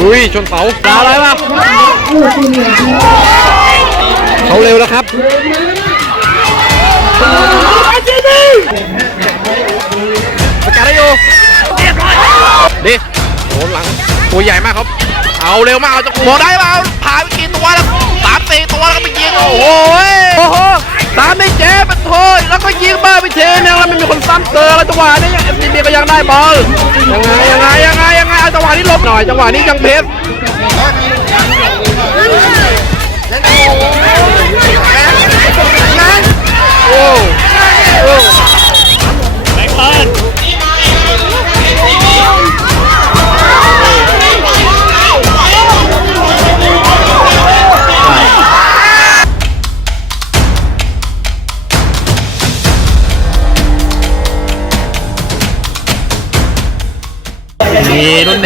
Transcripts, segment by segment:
อุ้ยชนเสาดาวอะไรวะเขาเร็วแล้วครับสกัดได้อยู่ดิโหหลังตัวใหญ่มากครับ เอาเร็วมากเอาจะบอลได้เปล่าผ่านไปกี่ตัวแล้วสามสี่ตัวแล้วก็ไปยิงโอ้โหโอ้โห ตามได้เจ๊ปะโถยแล้วก็ยิงบ้าไปเทนึงแล้วไม่มีคนซ้ำเตอแล้วจังหวะนี้ยังเอ็มซีบีก็ยังได้บอลยังไงยังไงยังไงยังไงเอาจังหวะนี้ลบหน่อยจังหวะนี้ยังเพชร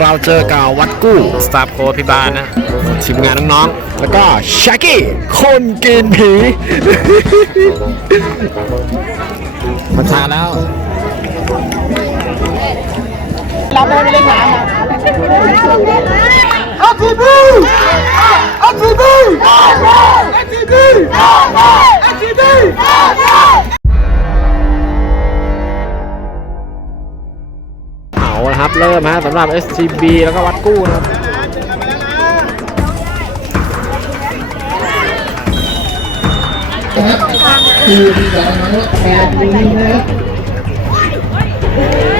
เราเจอกับวัดกู้สตาร์โคพิบาลนะทีมงานน้องๆ แล้วก็ชากี้คนกินผีมาทานแล้วเอาทีบีเอาทีบีเอาทีบีเอาทีบีเอา ละครับเริ่มฮะสำหรับ SCB แล้วก็วัดกู้นะครับ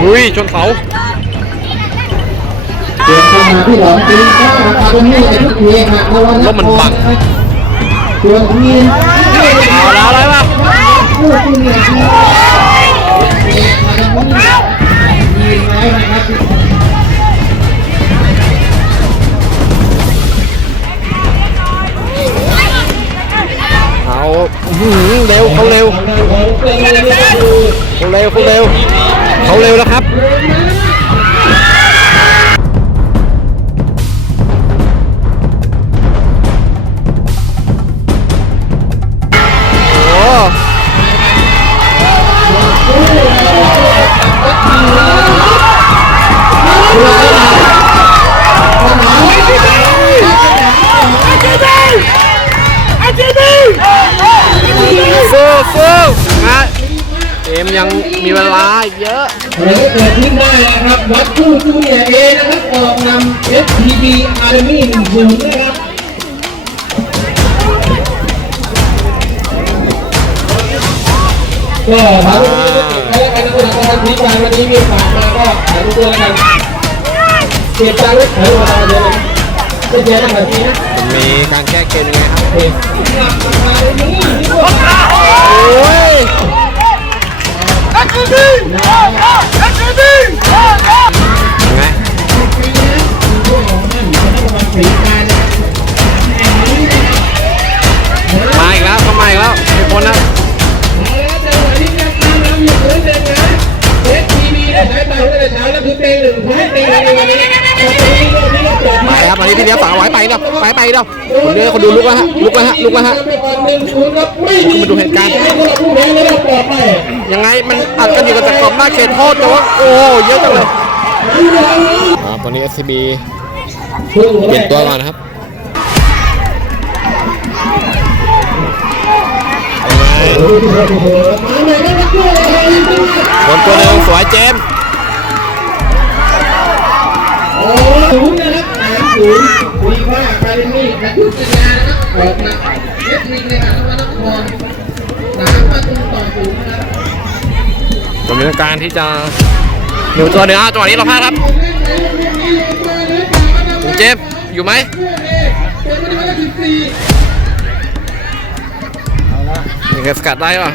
อุ้ยชนเสาเดินเข้ามาที่หลองตีก็อาตรงนี้ไอ้ทุกทีค่ะระวังแล้วมันบังส่วนทีมเอาแล้วอะไรวะ เร็วเขาเร็วเขาเร็วเขาเร็วเขาเร็วแล้วครับำ FTB Army หนึ่งศูนย์นะครับก็ถามว่าใครกันนะครับทีมงานวันนี้มีฝากมาก็ถามตัวแล้วกันเสียใจไว้ขายมาเดียวไม่เสียตั้งแต่ทีนะมีการแก้เกมยังไงครับเด็กราคาในนี้ที่ว่าโอ้ยเอาทีบีเอาทีบียังไง มาอีกแล้วเข้ามาอีกแล้วมีคนนะจังหวะนี้การตามนำอยู่พื้นะได้สายตาตั้งแต่เช้าแล้วคือเตงหนึ่งให้เตงในวันนี้นี้ก็นี้ก็เปิดไปครับตอนนี้พี่เลี้ยงฝากเอไว้ไปเนาะไปไปเนาะคนเดียคนดูลุกแล้วฮะลุกแล้วฮะลุกแล้วฮะมาดูเหตุการณ์ยังไงมันอัดกันอยู่กับแต่กรอบหน้าเขตโทษแต่ว่าโอ้เยอะจังเลยครับตอนนี้ SCB เปลี่ยนตัวก่อนนะครับคนตัวหนึ่งสวยเจมส์โอ้ศูนย์นะครับสามศูนย์วีว่าคาที่นักยุทธยานะครับออกมาเอสวิงในกานวัตกรสามประตูต่อศูนย์นะครับผมมีการที่จะหนึ่งตัวหนึ่งอะจังหวะนี้เราพลาดครับ อยู่ไหมมีใครสกัดได้ป่ะ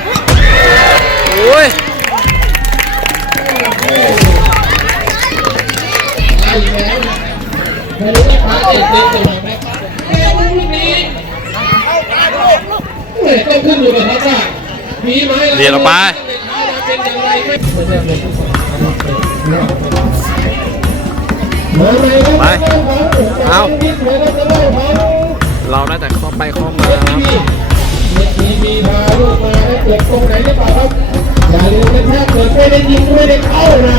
โอ้ยาอีกแล้วไม่รู้ว่าฟ้าเด็ดเด็ดจะบอกไหมแม่ลูกนี้เฮ้ยต้องขึ้นอยู่กับเขาว่ามีไหมเรียกเป็นอย่าไป เอาเราน่าจะเข้าไปเข้ามานะครับมีมีพาลูกมาแล้วเกิดตรงไหนหรือเปล่าครับอย่าลืมนะถ้าเกิดไม่ได้ยิงไม่ได้เข้านะ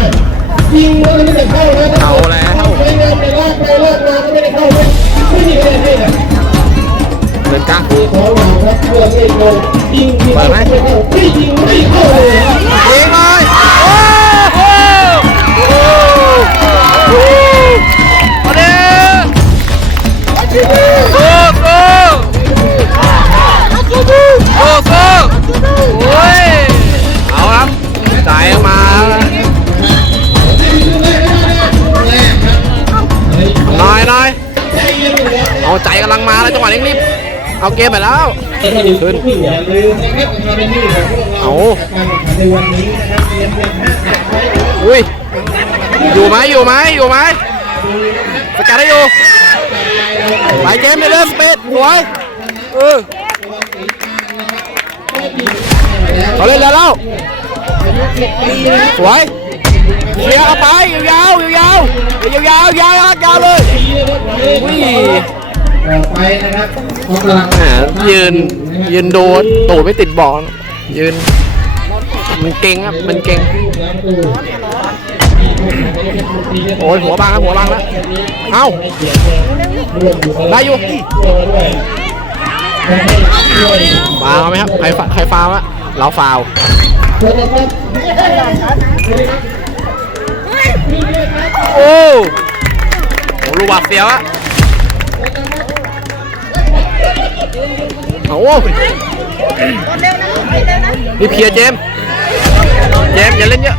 ยิงแล้วไม่ได้เข้านะเอาแล้วไม่เงินไปลากไปลากมาก็ไม่ได้เข้าไม่ไม่มีอะไรให้นะเดินกลางมีของเราครับเพื่อไม่โกงยิงที่ไม่เข้าไม่ยิงไม่เข้าเลยยิงเล เอาครับจ่ายมาน่อยน่อยเอาใจกำลังมาแล้วจังหวะนี้รีบเอาเกมไปแล้วขึ้นอย่าลืมนะครับคาเอาเอาการแข่งขันในวันนี้นะครับเรียนเป็นห้าแข่งไว้อุ้ยอยู่ไหมอยู่ไหมอยู่ไหมสกัดได้อยู่ ไปเกมเลยเริ่มสเปดสวยเออเอาเล่นแล้วแล้วสวยเชียร์เอาไปยาวๆยาวๆยาวๆยาวๆยาวๆเลยอุ้ยต่อไปนะครับกำลังแหมยืนยืนดูตูดไม่ติดบอลยืนมันเก่งครับมันเก่ง โอ้ยหัวบางครับหัวบางแล้ว เอ้า ได้อยู่ฟาวไหมครับ ใครฟาใครฟาวอะเราฟาวโอ้โหลูกหวาดเสียวอะโอ้โหนี่เพียร์เจม เจมอย่าเล่นเยอะ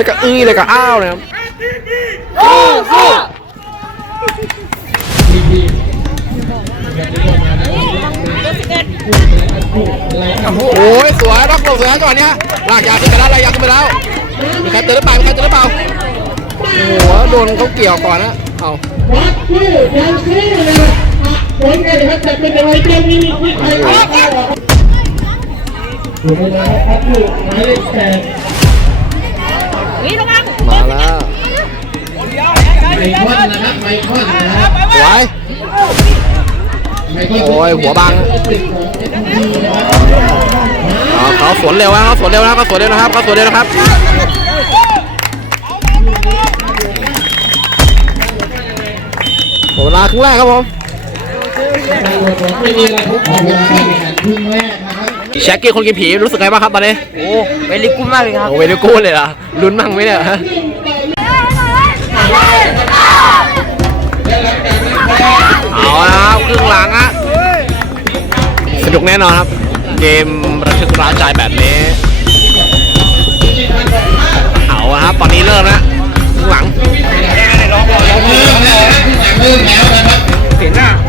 แล้วก็อื้อแล้วก็อ้าวเนี่ยโอ้ยสวยรักหลบสวยจังหวะเนี้ยลากยาขึ้นไปแล้วลากยาขึ้นไปแล้วมีใครเตือนหรือเปล่ามีใครเตือนหรือเปล่าโอ้โหโดนเขาเกี่ยวก่อนนะเอาวัดคู่อยังคู่นะครับผลการแข่งขันจะเป็นอะไรเกมนี้มีใครเข้างอยู่ในนั้นครับคู่หมายเลขแปด มาแล้วไมคอนนะครับไมคอนนะครับสวยไมคอนโอ้ยหัวบังติดของเอ็มพีนะครับเอาเขาสวนเร็วนะเขาสวนเร็วนะเขาสวนเร็วนะครับเขาสวนเร็วนะครับหมดเวลาครึ่งแรกครับผมไม่มีอะไรทุกของการแข่งขันครึ่งแรกนะครับ แชกกี้คนกินผีรู้สึกไงบ้างครับตอนนี้โอ้เวลิกุ้มมากเลยครับโอ้เวลิกูเลยเหรอลุ้นมั่งไหมเนี่ยฮะเอาละครับครึ่งหลังอะสนุกแน่นอนครับ เกมระทึกร้าวใจแบบนี้เอาละครับตอนนี้เริ่มแล้วครึ่งหลังเริ่มแล้วนะ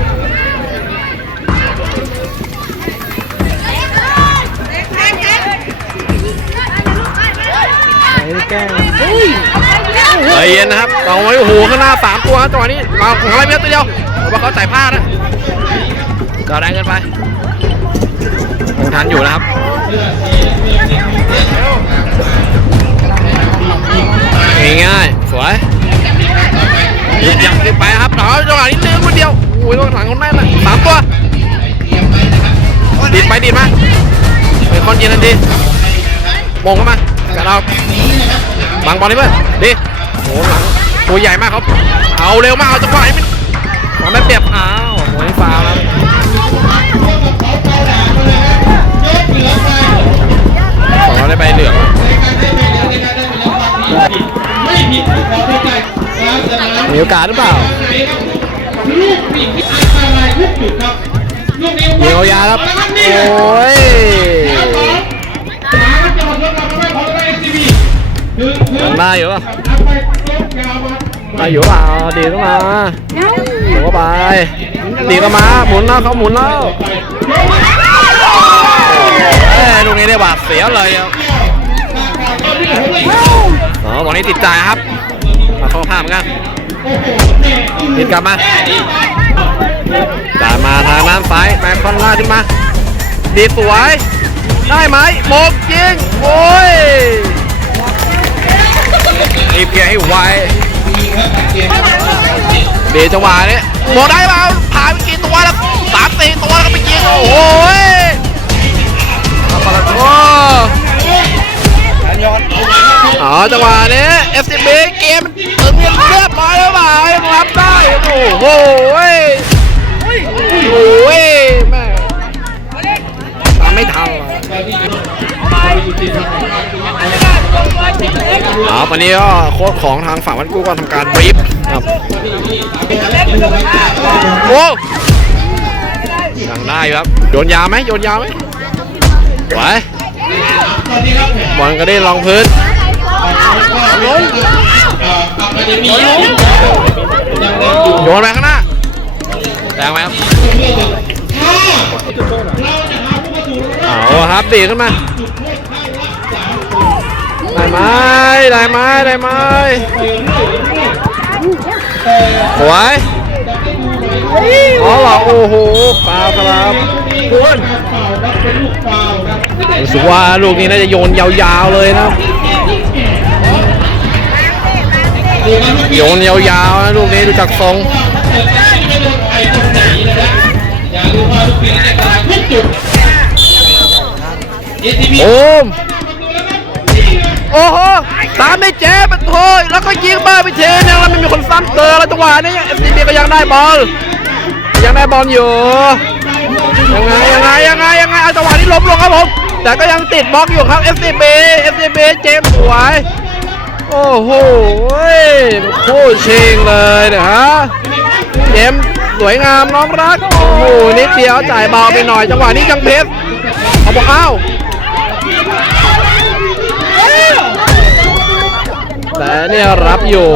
แล้วเห็นหน้าใจเย็นนะครับเอาไว้โอ้โหข้างหน้าสามตัวจังหวะนี้เราของอะไรเพียตัวเดียวว่าเขาใส่ผ้านะเราแรงเกินไปยังทันอยู่นะครับง่ายๆสวยยังขึ้นไปครับเอาจังหวะนี้เดินคนเดียวโอ้ยต้องหลังคนแม่นนะสามตัวดีดไปดีดมาเป็นคอนเย็นทันทีมองเข้ามา กับเราบังบอลนี่เพื่อนดีโอ้หลังตัวใหญ่มากครับ เอาเร็วมากเอาจังหวะให้มันมันได้เปรียบอ้าวโอ้ยฟาวแล้วของเราได้ใบเหลืองมีโอกาสหรือเปล่าลูกปีกอันตรายทุกจุดครับลูกเยียวยาครับ โอ้ย ได้อยู่ป่ะมาอยู่เปล่าดีก็มาหมุนเข้าไปดีก็มาหมุนแล้วเขาหมุนแล้วลูกนี้ได้บาดเสียเลยอะอ๋อตอนนี้ติดใจครับมาเข้าข้ามเหมือนกันติดกลับมาจ่ายมาทางด้านซ้ายแมคคอนล่ากขึ้นมา ดีสวย ได้ไหมโมกยิง โอ้ย รีบเกียร์ให้ไวเดี๋ยวจังหวะนี้โมกได้เปล่าผ่านไปกี่ตัวแล้วสามสี่ตัวแล้วก็ไปยิงโอ้โหยเอาปะละโอ้อ๋อจังหวะนี้ FCB เกมมันตึงกันเรียบร้อยแล้วเปล่ายังรับได้โอ้โหยโอ้ยแม่ตามไม่ทัน เลยอ๋อวันนี้ก็โค้ชของทางฝั่งวันกู้ก็ทำการบรีฟครับโอ้ยังได้ครับ โยนยาวไหมโยนยาวไหมไหวบอลก็ได้ลองพื้นโยนไปข้างหน้าแรงไหมครับเอาครับตีขึ้นมา ได้ไหมได้ไหมได้ไหมสวยอ๋อเหรอโอ้โหฟาวครับรู้สึกว่าลูกนี้น่าจะโยนยาวๆเลยนะโยนยาวๆนะลูกนี้ดูจากทรงโอม โอ้โหตามไม่เจ็บมันโถยแล้วก็ยิงบ้าไปเทนยังแล้วไม่มีคนซ้ำเตอแล้วจังหวะนี้เอฟซีบีก็ยังได้บอลยังได้บอลอยู่ยังไงยังไงยังไงยังไงเอาจังหวะนี้ล้มลงครับผมแต่ก็ยังติดบล็อกอยู่ครับ FCB FCB เจมสวย โอ้โหโคตรเชงเลยนะฮะเจมส์สวยงามน้องรัก โอ้โหนิดเดียวจ่ายเบาไปหน่อยจังหวะนี้จังเพชรเอาบอกเอ้า แต่เนี่ยรับอยู่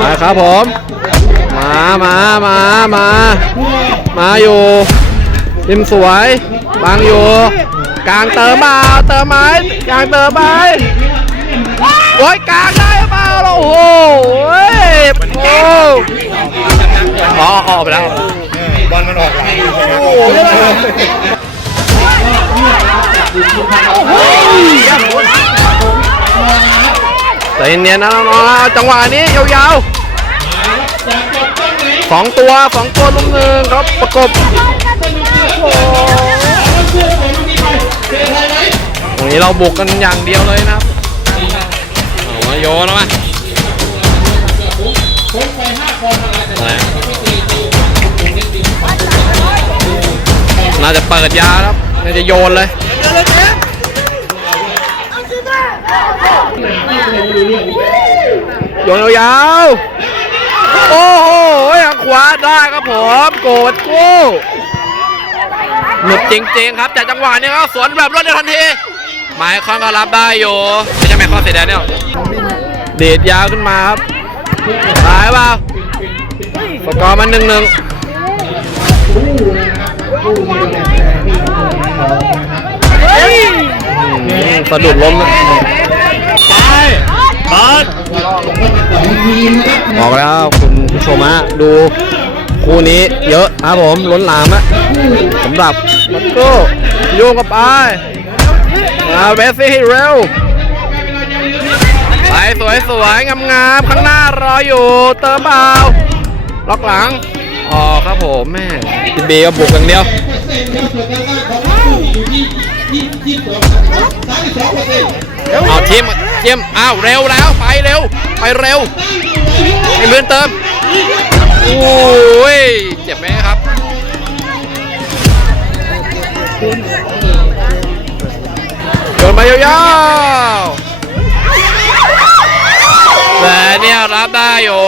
มาครับผม มามามามามาอยู่ริมสวยบางอยู่กลางเติมมาเติมไหมกลางเติมไหมโอ้ยกลางได้เปล่าโอ้โหเฮ้ยโอ้อ๋อออกไปแล้วบอลมันออกโอ้โห ใจเย็นๆนะน้องๆจังหวะนี้ยาวๆสองตัวสองตัวลุมหนึ่งครับประกบโอ้โหวันนี้เราบุกกันอย่างเดียวเลยนะครับเอามาโยนเอามาอะไรน่าจะเปิดยาครับ น่าจะโยนเลย โยนยาวๆโอ้โหทางขวาได้ครับผมโกดกู้หนุดจริงๆครับ แต่จังหวะนี้ก็สวนแบบรวดเร็วทันทีไมายคอนก็รับได้อยู่ไม่ใช่ไมคอนเสียดายเนี่ยเดดยาวขึ้นมาครับตายเปล่าสกอร์มันหนึ่งหนึ่ง สะดุดล้มนะไปเปิดบอกแล้วคุณผู้ชมฮะดู คู่นี้เยอะครับผมล้นหลามอะสำหรับมัตโก้โยงกับไปมาเบสซี่ให้เร็วไปสวยสวยงามงามๆข้างหน้ารออยู่ เติมเปล่าล็อกหลังอ๋อครับผมแม่ทีบีก็บุกอย่างเดียว เอาทีมทีมอ้าวเร็วแล้วไปเร็ว ไปเร็วให้เลื่อนเติมโอ้ยเจ็บไหมครับโยนมายาวๆแต่เนี่ยรับได้อยู่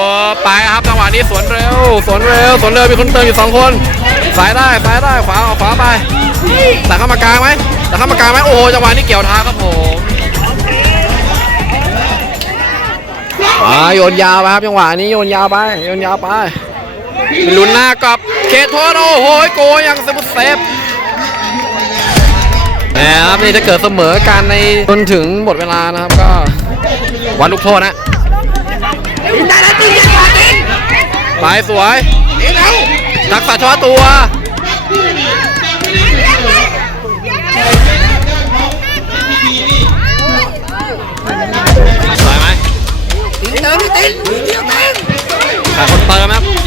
ไปครับจังหวะนี้สวนเร็ว สวนเร็ว สวนเร็วมีคนเติมอยู่สองคนสายได้สายได้ขวาออกขวาไปแต่เข้ามากลางไหม แต่เข้ากรรมการไหมโอ้โหจังหวะนี้เกี่ยวท้าครับผมอ่าโยนยาวไปครับจังหวะนี้โยนยาวไปโยนยาวไปลุ้นหน้ากับเคทโทษโอ้โหโกยังเซฟเซฟนะครับนี่ถ้าเกิดเสมอกันในจนถึงหมดเวลานะครับก็วันลูกโทษนะไปสวยทักษะเฉพาะตัว นเติมตินแต่คนเติมครับ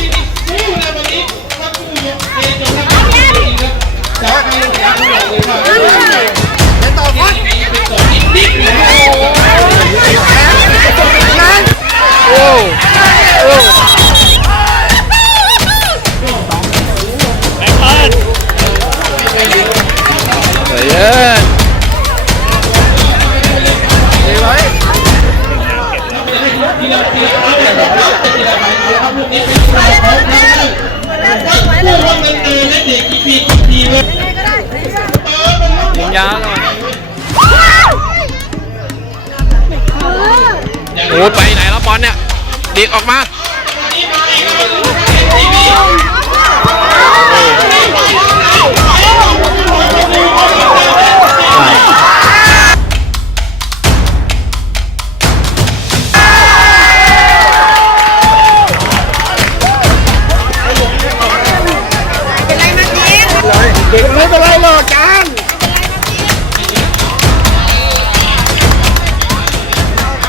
อ้ไปไหนแล้วบอลเนี่ยเด็กออกมาไม่เป็นไรหรอกจาน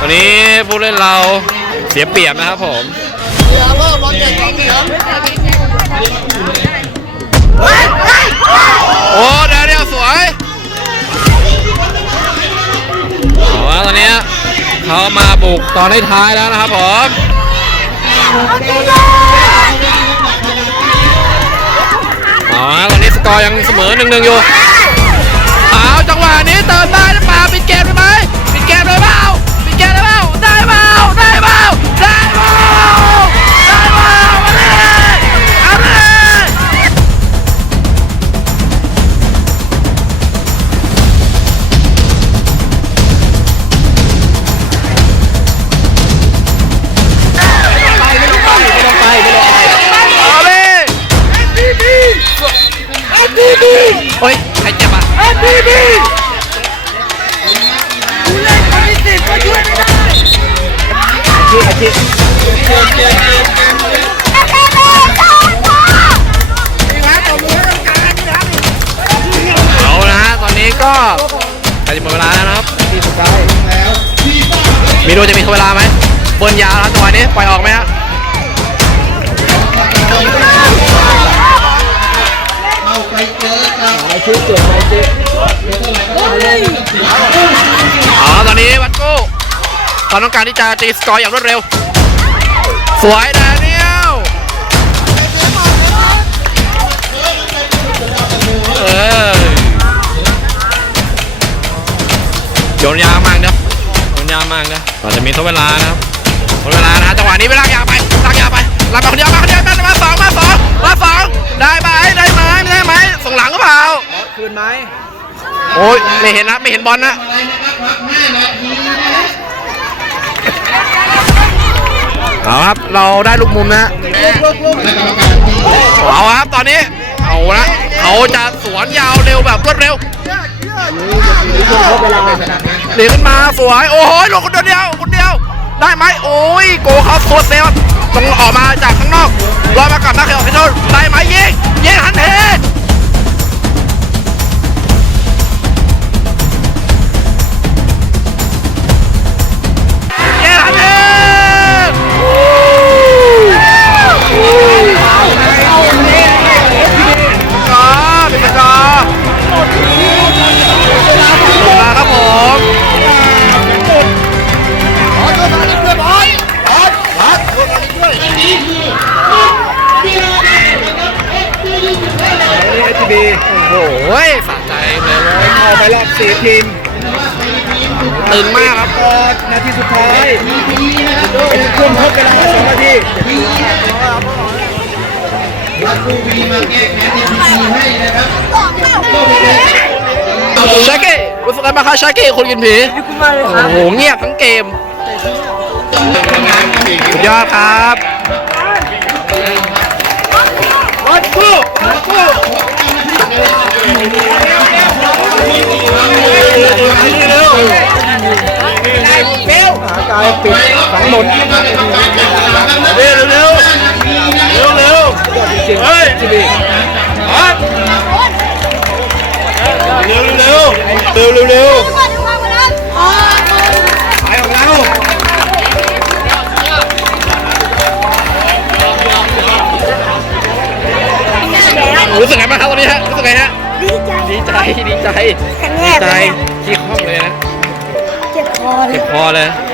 ตอนนี้ ผู้เล่นเราเสียเปรียบนะครับผมโอ้เดี๋ยวเดี๋ยวสวยเอาละตอนนี้เขามาบุกตอนท้ายแล้วนะครับผมเอาละตอนนี้สกอร์ยังเสมอหนึ่งหนึ่งอยู่เอาจังหวะนี้เติมได้หรือเปล่าปิดเกมได้ไหมปิดเกมได้เปล่ บิร์นยาวนะครับจังหวะนี้ปล่อยออกไหมฮะเข้าไปเจอกับเอาละตอนนี้วัดโก้เขาต้องการที่จะตีสกอร์อย่างรวดเร็ว สวยแดเนียลเออโยนยามากนะโยนยามากนะเราจะมีทดเวลานะครับ ทดเวลานะจังหวะนี้ไม่ลากยาวไปลากยาวไปลากมาคนเดียวมาคนเดียวมามาสองมาสองมาสองได้ไหมได้ไหมไม่ได้ไหมส่งหลังหรือเปล่าคืนไหมโอ้ยไม่เห็นนะไม่เห็นบอลนะอะไรนะครับพัก5นาทีนะฮะเอาครับเราได้ลูกมุมนะและกรรมการที่เอาครับตอนนี้เอาละเขาจะสวนยาวเร็วแบบรวดเร็วเดี๋ยวขึ้นมาสวยโอ้โหลงคนเดียวคนเดียว ได้ไหมโอ้ยโกเขาตัวเซลต้องออกมาจากข้างนอกรอมากับนักเตะพิโทษได้ไหมยิงยิงทันที เข้าไปรอบสี่ทีมตึงมากครับก็นาทีสุดท้ายช่วงทดเวลาสองนาทีวัดผู้วีมาแก้แค้นในทีให้นะครับก็ไปเลยเอาชาเก้รู้สึกไงบ้างครับชาเก้คนกินผีโอ้โหเงียบทั้งเกมสุดยอดครับ กายปิดฝังหมดเร็วเร็วเร็วเร็วเฮ้ยจีบีเร็วเร็วเร็วเร็วเร็วไปของเรารู้สึกไงบ้างครับตอนนี้ฮะรู้สึกไงฮะ ใจดีใจดีใจแข็งแรดีกใจเลยขี้ข้องเลยนะเจ็บคอเลเจ็ยบคอเลยเ